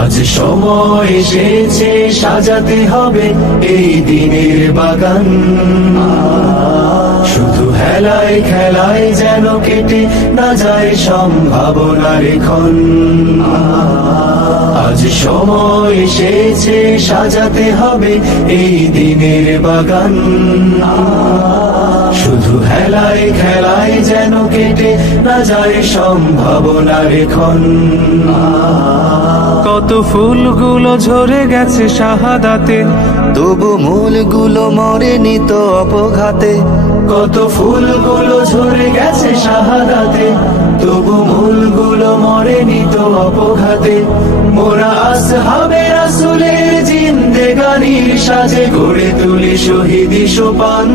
আজ সময় এসেছে সাজাতে হবে এই দিনের বাগান, শুধু হেলায় খেলায় যেন কেটে না যায় সম্ভাবনার ক্ষণ। আজ সময় এসেছে সাজাতে হবে এই দিনের বাগান, শুধু হেলায় খেলায় যেন কেটে না যায় সম্ভাবনার ক্ষণ। কত ফুলগুলো ঝরে গেছে শাহাদাতে, তবু মূলগুলো মরেনি তো অপঘাতে। কত ফুলগুলো ঝরে গেছে শাহাদাতে, তবু মূলগুলো মরেনি তো অপঘাতে। মোরা আসহাবে রাসূলের জিন্দেগানির সাজে গড়ে তুলি শহীদি সোপান,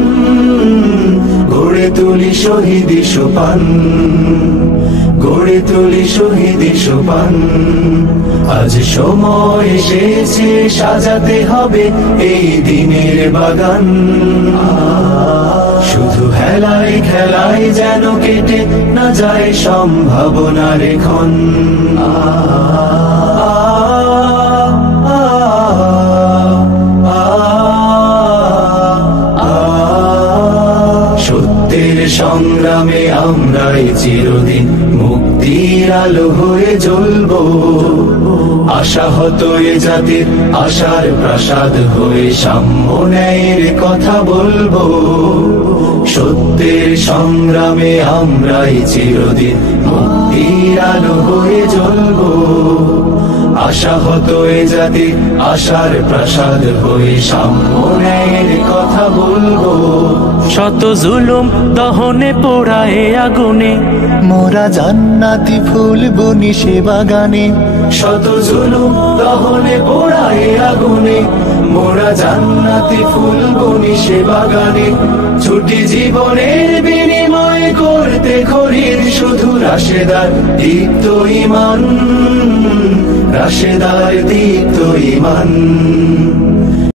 গড়ে তুলি শহীদি সোপান, গড়ে তুলি শহীদি সোপান। আজ সময় এসেছে সাজাতে হবে এই দিনের বাগান, শুধু হেলায় খেলায় যেন কেটে না যায় সম্ভাবনার ক্ষণ। সত্যের সংগ্রামে আমরাই চিরদিন মুক্তির আলো হয়ে জ্বলবো, আশাহত এ জাতির আশার প্রাসাদ হয়ে সাম্য ন্যায়ের কথা বলবো। সত্যের সংগ্রামে আমরাই চিরদিন মুক্তির আলো হয়ে জ্বলবো, আশাহত এ জাতির আশার প্রাসাদ হয়ে সাম্য ন্যায়ের কথা বলবো। শত জুলুম দহনে পোড়ায় আগুনে, মোরা জান্নাতি ফুল বুনি সে বাগানে। শত জুলুম দহনে পোড়ায় আগুনে, মোরা জান্নাতি ফুল বুনি সে বাগানে। ছুটি জীবনের বিনিময় করতে খরিদ শুধু রাশেদার দীপ্ত ঈমান, রাশেদার দীপ্ত ঈমান।